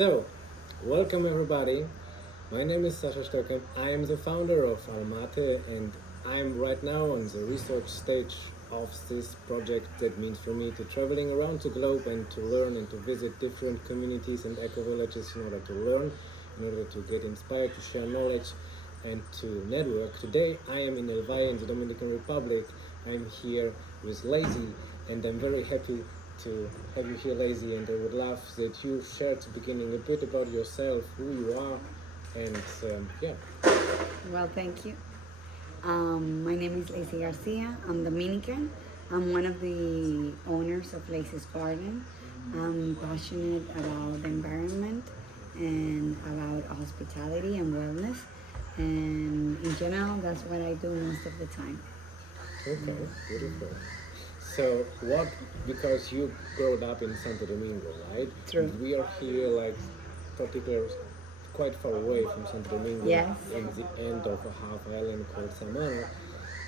So, welcome everybody. My name is Sascha Stockem. I am the founder of Almarte and I'm right now on the research stage of this project that means for me to traveling around the globe and to learn and to visit different communities and eco villages in order to learn, in order to get inspired, to share knowledge and to network. Today I am in El Valle in the Dominican Republic. I'm here with Leisy and I'm very happy to have you here, Leisy, and I would love that you share at the beginning a bit about yourself, who you are, and yeah. Well, thank you. My name is Leisy Garcia. I'm Dominican. I'm one of the owners of Leisys Garden. I'm passionate about the environment and about hospitality and wellness. And in general, that's what I do most of the time. Okay, beautiful. So what? Because you grew up in Santo Domingo, right? True. And we are here, like, particular, quite far away from Santo Domingo, Yes. in the end of a half island called Samana,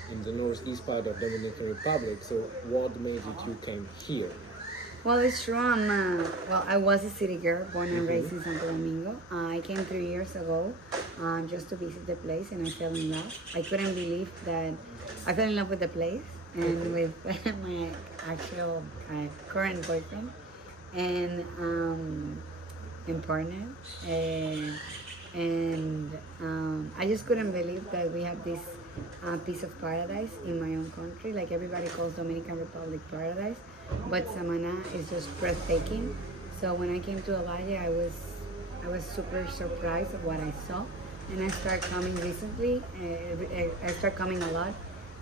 in the northeast part of Dominican Republic. So what made you came here? Well, it's true. I was a city girl, born and Mm-hmm. raised in Santo Domingo. I came 3 years ago just to visit the place, and I fell in love. I couldn't believe that I fell in love with the place and with my actual current boyfriend and partner. And I just couldn't believe that we have this piece of paradise in my own country. Like everybody calls Dominican Republic paradise, but Samana is just breathtaking. So when I came to Valle, I was super surprised of what I saw, and I started coming recently. I started coming a lot,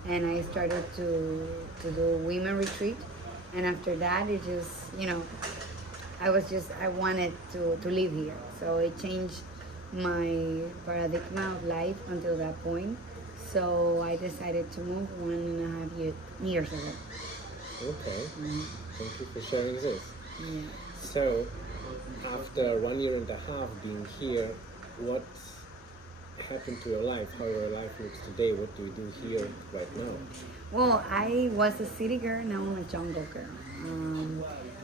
and I started to do women retreat, and after that, it just I wanted to live here. So it changed my paradigm of life until that point. So I decided to move 1.5 years ago. Okay, Mm, thank you for sharing this. yeah. So, after 1 year and a half being here, what happened to your life? How your life looks today? What do you do here right now? Well, I was a city girl, now I'm a jungle girl.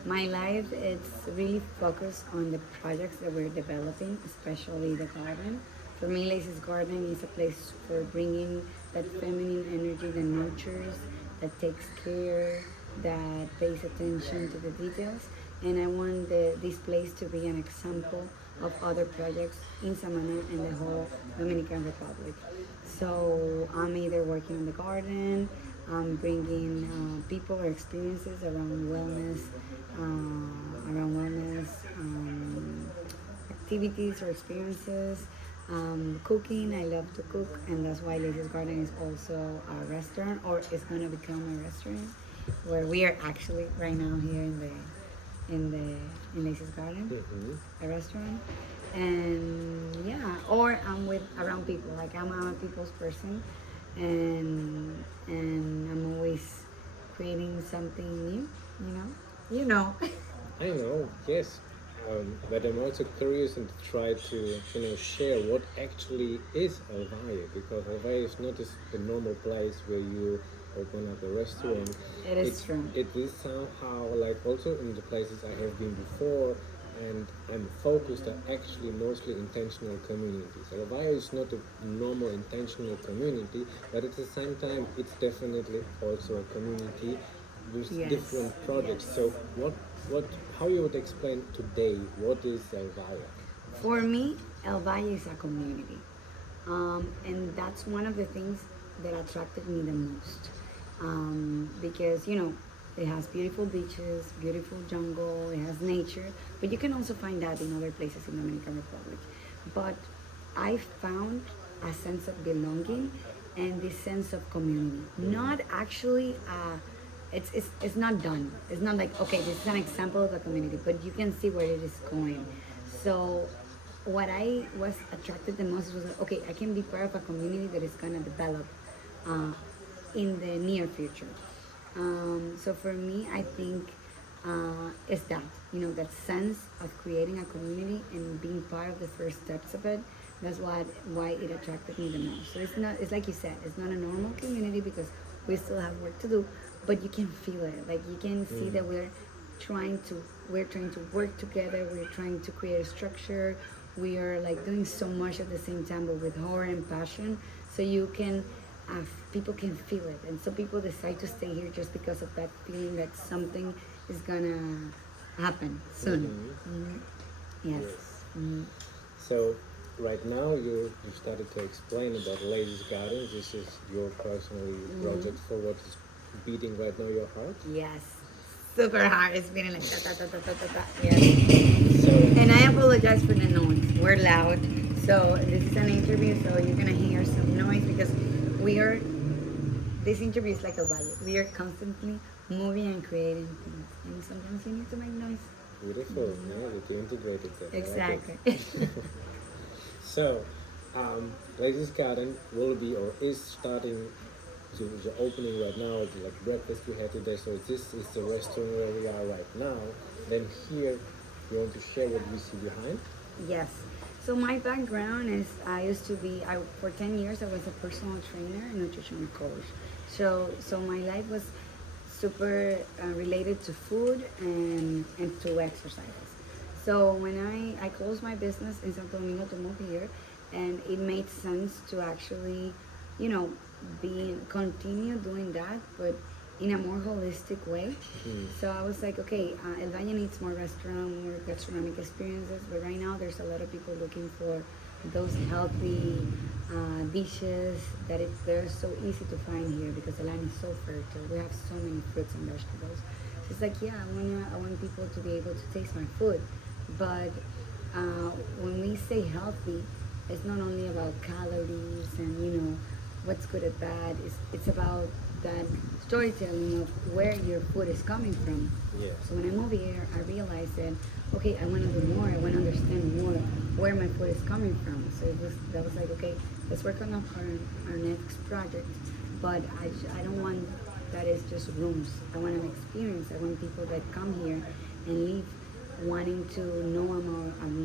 My life is really focused on the projects that we're developing, especially the garden. For me, Lace's Garden is a place for bringing that feminine energy that nurtures, that takes care, that pays attention to the details. And I want this place to be an example of other projects in Samana and the whole Dominican Republic. So I'm either working on the garden, bringing people or experiences around wellness activities or experiences. Cooking, I love to cook, and that's why Lady's Garden is also a restaurant, or it's gonna become a restaurant, where we are actually right now here in Lady's Garden, Mm-hmm. a restaurant. And yeah, or I'm with around people. Like I'm a people's person, and I'm always creating something new. You know, you know. I know, yes, but I'm also curious and try to share what actually is El Valle, because El Valle is not just the normal place where you open up a restaurant. It is true. It is somehow like also in the places I have been before, and I'm focused on actually mostly intentional communities. El Valle is not a normal intentional community, but at the same time, it's definitely also a community with Yes. different projects. Yes. So what, how you would explain today what is El Valle? For me, El Valle is a community. And that's one of the things that attracted me the most. Because, it has beautiful beaches, beautiful jungle, it has nature, but you can also find that in other places in the Dominican Republic. But I found a sense of belonging and this sense of community. Not actually, it's not done. It's not like, okay, this is an example of a community, but you can see where it is going. So what I was attracted the most was like, okay, I can be part of a community that is gonna develop uh, in the near future. So for me, I think it's that sense of creating a community and being part of the first steps of it. That's why it attracted me the most. So it's not. It's like you said. It's not a normal community because we still have work to do, but you can feel it. Like you can see that we're trying to we're trying to work together. We're trying to create a structure. We are like doing so much at the same time, but with heart and passion. So you can, people can feel it, and so people decide to stay here just because of that feeling that something is gonna happen soon. Mm-hmm. Mhm. Yes. Yes. Mhm. So right now you started to explain about Lady's Garden. This is your personal project for what is beating right now your heart. Yes. Super hard. It's been like ta ta ta ta ta ta ta. Yes. So And I apologize for the noise. We're loud. So this is an interview, so you're gonna hear some noise because we are. This interview is like a Valle. We are constantly moving and creating things, and sometimes you need to make noise. beautiful, yeah, that you integrated that. I like Exactly. it. So, Lady's Garden will be or is starting to the opening right now. It's like breakfast we had today. So this is the restaurant where we are right now. Then here, you want to share what we see behind? Yes. So my background is I used to be for 10 years I was a personal trainer and nutrition coach. So my life was super related to food and to exercises. So when I closed my business in Santo Domingo to move here, and it made sense to actually, you know, be continue doing that, but in a more holistic way. Mm. So I was like, okay, El Valle needs more restaurant, more gastronomic experiences, but right now there's a lot of people looking for those healthy dishes that they're so easy to find here because the land is so fertile. We have so many fruits and vegetables. So it's like, yeah, I want people to be able to taste my food, but when we say healthy, it's not only about calories and what's good or bad. It's about that storytelling of where your food is coming from. Yes. So when I moved here, I realized that okay, I want to do more. I want to understand more where my food is coming from. So that was like okay, let's work on our next project. But I don't want that is just rooms. I want an experience. I want people that come here and leave wanting to know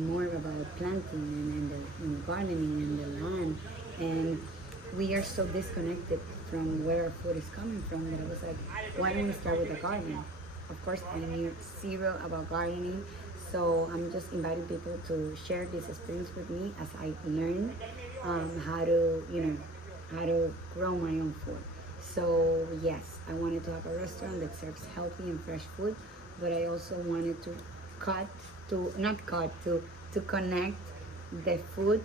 more about planting and gardening and the land. And we are so disconnected from where our food is coming from that I was like, why don't we start with the garden? Of course, I knew zero about gardening, so I'm just inviting people to share this experience with me as I learn how to, how to grow my own food. So yes, I wanted to have a restaurant that serves healthy and fresh food, but I also wanted to cut to not cut to connect the food,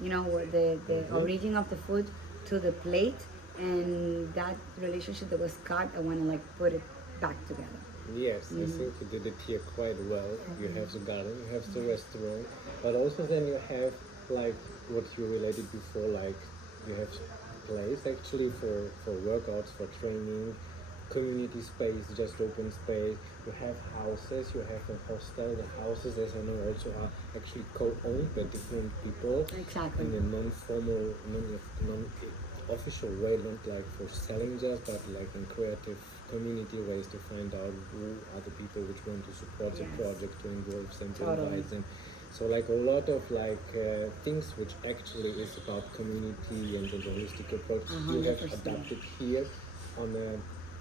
the origin of the food to the plate, and that relationship that was cut, I want to like put it back together. Yes, I think you did it here quite well. You have the garden, you have the restaurant, but also then you have like what you related before, like you have place actually for workouts, for training, community space, just open space. You have houses, you have a hostel. The houses, as I know, also are actually co-owned by different people Exactly. in a non-formal, non-official way, not like for selling just, but like in creative community ways to find out who are the people which want to support the Yes. project, to involve them, to Totally. invite them. So like a lot of like things which actually is about community and the holistic approach you have 100%. adapted here on a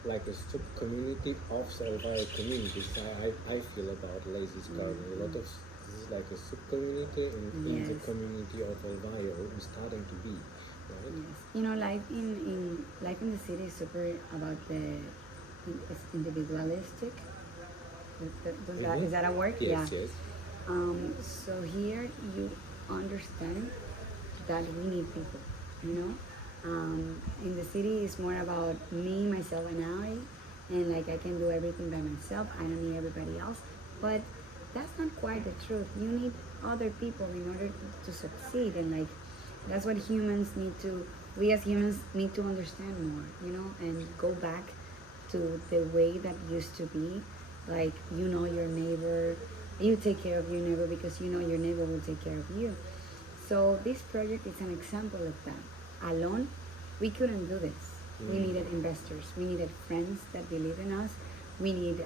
like a sub community of Salvador community. So I feel about Lazy's Garden. A lot of this is like a sub community in the Yes. community of Elvira is starting to be. Right? Yes. Life in the city is super about it's individualistic. Is that a word? Yes, Yeah. yes. So here you understand that we need people, you know? In the city, it's more about me, myself, and and like I can do everything by myself. I don't need everybody else. But that's not quite the truth. You need other people in order to succeed, and like that's what we as humans need to understand more, and go back to the way that used to be. Like, your neighbor, you take care of your neighbor because your neighbor will take care of you. So this project is an example of that. Alone, we couldn't do this. We needed investors. We needed friends that believe in us. We need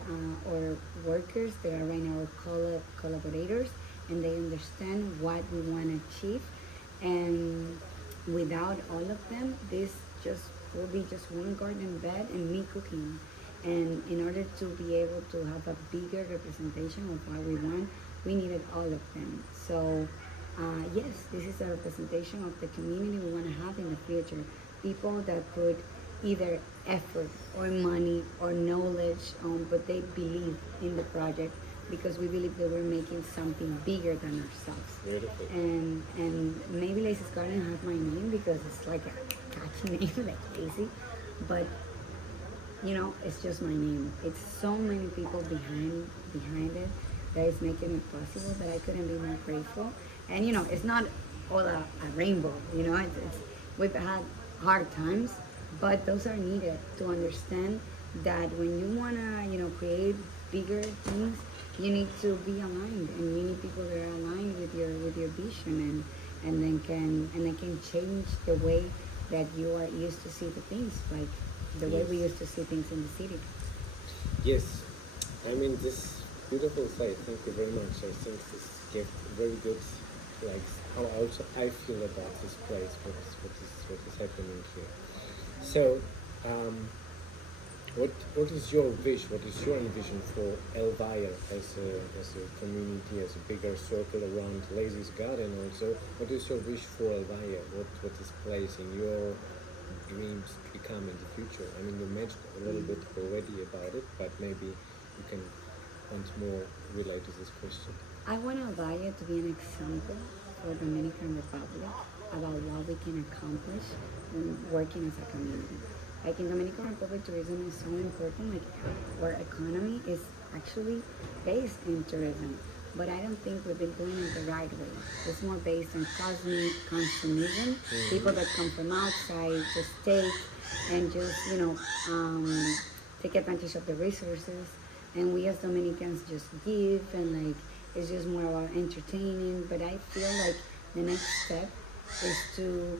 our workers that are right now our collaborators, and they understand what we want to achieve. And without all of them, this just will be just one garden bed and me cooking. And in order to be able to have a bigger representation of what we want, we needed all of them. So, yes, this is a representation of the community we want to have in the future. People that put either effort or money or knowledge on, but they believe in the project because we believe that we're making something bigger than ourselves. Beautiful. And maybe Lace's Garden has my name because it's like a catchy name, like Lazy, but it's just my name. It's so many people behind it that is making it possible that I couldn't be more grateful. And it's not all a rainbow. We've had hard times, but those are needed to understand that when you wanna create bigger things, you need to be aligned, and you need people that are aligned with your vision, and then can change the way that you are used to see the things, like the way we used to see things in the city. Yes, I mean this beautiful site. Thank you very much. I think this gave very good, like how also I feel about this place. What is happening here? So, what is your wish? What is your envision for El Valle as a community, as a bigger circle around Lazy's Garden? Also, what is your wish for El Valle? What is place in your dreams to become in the future? I mean, you mentioned a little bit already about it, but maybe you can once more relate to this question. I want Valle to be an example for Dominican Republic about what we can accomplish when working as a community. Like in Dominican Republic, tourism is so important. Like our economy is actually based in tourism, but I don't think we've been doing it the right way. It's more based on consumism. People that come from outside just take and just take advantage of the resources, and we as Dominicans just give, and like it's just more about entertaining. But I feel like the next step is to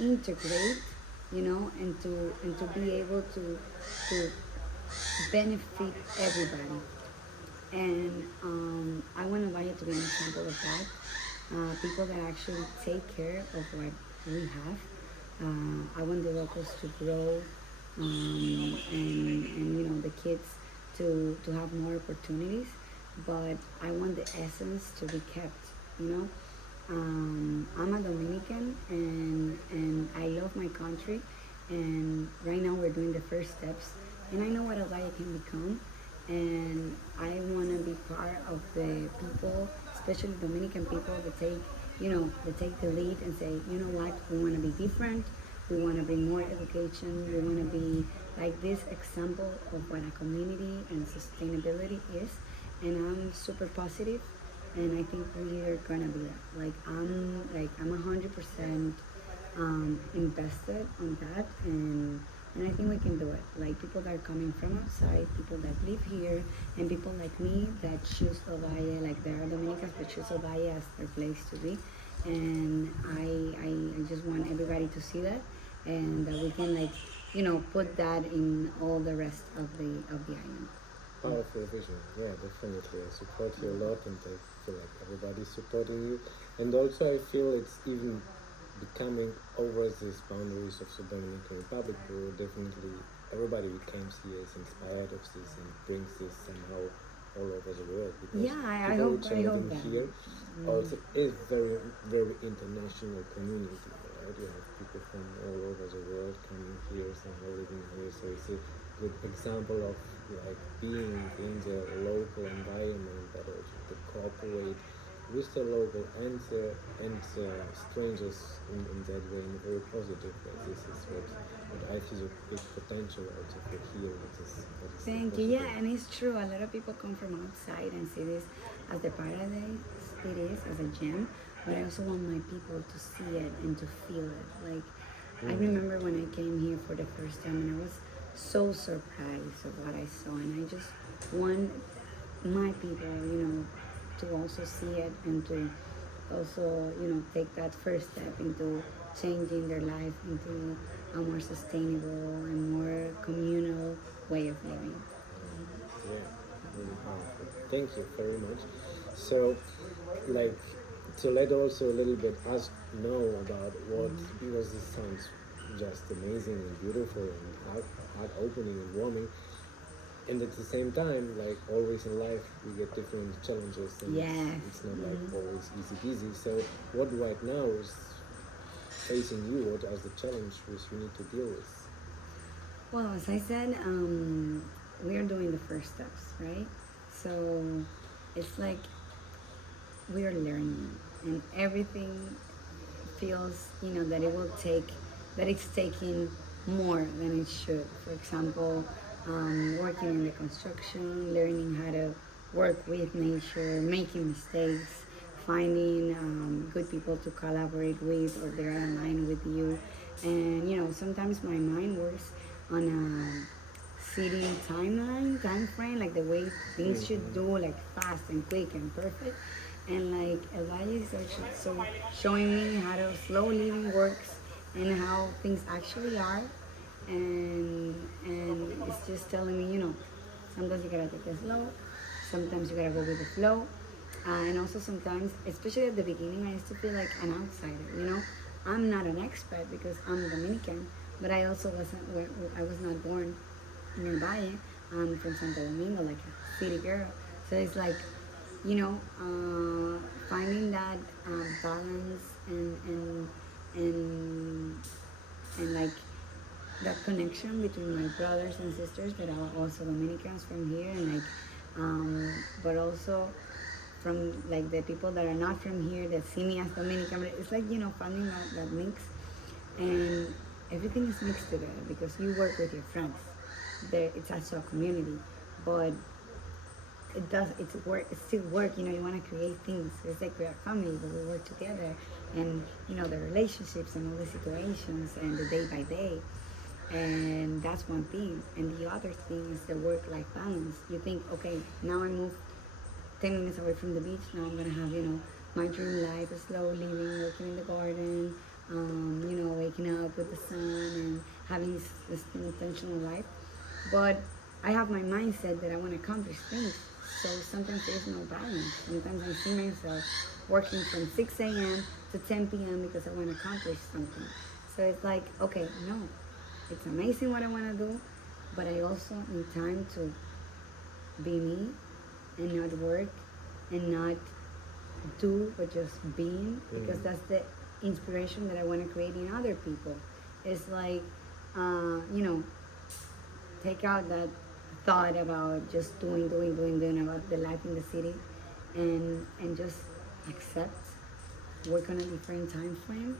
integrate, and to be able to benefit everybody. And I want Valle to be an example of that. People that actually take care of what we have. I want the locals to grow, and the kids to have more opportunities. But I want the essence to be kept. You know, I'm a Dominican, and I love my country. And right now we're doing the first steps, and I know what Valle can become, and I want to be part of the people, especially Dominican people, that take the lead and say, you know what, we want to be different, we want to bring more education, we want to be like this example of what a community and sustainability is, and I'm super positive, and I think we are gonna be that. I'm 100% invested on that, and I think we can do it. Like people that are coming from outside, people that live here, and people like me that choose Valle, like there are Dominicans that choose Valle as their place to be. And I just want everybody to see that, and that we can put that in all the rest of the island. Powerful vision, yeah, definitely. I support you a lot, and I feel like everybody's supporting you. And also, I feel it's even becoming over these boundaries of the Dominican Republic, where definitely everybody who comes here is inspired of this and brings this somehow all over the world. Because Yeah, I people hope who I are hope that. here also is very, very international community, right? You have people from all over the world coming here, somehow living here, so it's a good example of like being in the local environment, but also to cooperate with the local and strangers in that way, in a very positive way. This is what I see a big potential also for here. What is Thank you. possible. Yeah, and it's true. A lot of people come from outside and see this as the paradise it is, as a gem. But I also want my people to see it and to feel it. Like, I remember when I came here for the first time, and I was so surprised of what I saw. And I just want my people, to also see it, and to also, take that first step into changing their life into a more sustainable and more communal way of living. Yeah, really powerful. Thank you very much. So, like, to let also a little bit us know about what, because this sounds just amazing and beautiful and heart opening and warming. And at the same time, like always in life, we get different challenges, and Yes. it's not like always easy peasy. So, what right now is facing you? What are the challenges which you need to deal with? Well, as I said, we are doing the first steps, right? So it's like we are learning, and everything feels, that it will take, that it's taking more than it should. For example, working in the construction, learning how to work with nature, making mistakes, finding good people to collaborate with or they're aligned with you. And sometimes my mind works on a city timeline, time frame, like the way things should Mm-hmm. do, like fast and quick and perfect. And like El Valle is actually so showing me how to slow living works and how things actually are. And it's just telling me, sometimes you gotta take it slow, sometimes you gotta go with the flow. And also sometimes, especially at the beginning, I used to feel like an outsider. I'm not an expert because I'm Dominican, but I also wasn't. I was not born near Valle. I'm from Santo Domingo, like a city girl. So it's like, finding that balance and and like that connection between my brothers and sisters that are also Dominicans from here, and like, but also from like the people that are not from here that see me as Dominican. But it's like finding that mix, and everything is mixed together because you work with your friends. There, it's also a community, but it's work, it's still work. You want to create things. It's like we're a family, but we work together, and the relationships and all the situations and the day by day. And that's one thing. And the other thing is the work-life balance. You think, okay, now I move 10 minutes away from the beach. Now I'm gonna have my dream life, a slow living, working in the garden, waking up with the sun and having this intentional life. But I have my mindset that I want to accomplish things. So sometimes there's no balance. Sometimes I see myself working from 6 a.m. to 10 p.m. because I want to accomplish something. So it's like, okay, no, it's amazing what I want to do, but I also need time to be me and not work and not do but just being, because that's the inspiration that I want to create in other people. It's like, uh, you know, take out that thought about just doing about the life in the city, and just accept, work on a different time frame,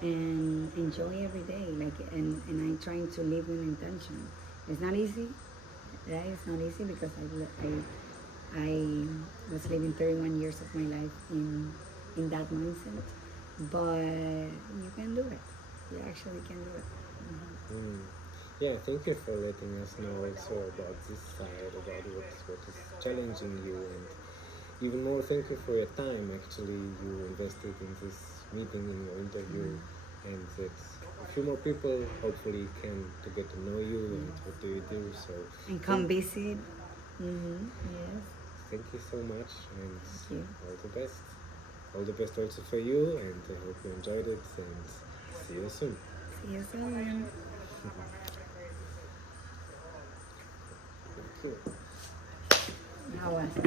and enjoy every day. Like, and I'm trying to live with intention. It's not easy, right? It's not easy because I was living 31 years of my life in that mindset, but you can do it. You actually can do it. Mm. Yeah, thank you for letting us know also about this side, about what is challenging you, and even more, thank you for your time. Actually, you invested in this meeting, in your interview, and that a few more people hopefully can to get to know you and what do you do. So, And come thank, visit. Yes. thank you so much, and Thank you. all the best. All the best also for you, and I hope you enjoyed it. And see you soon. See you soon. Thank you. How was it?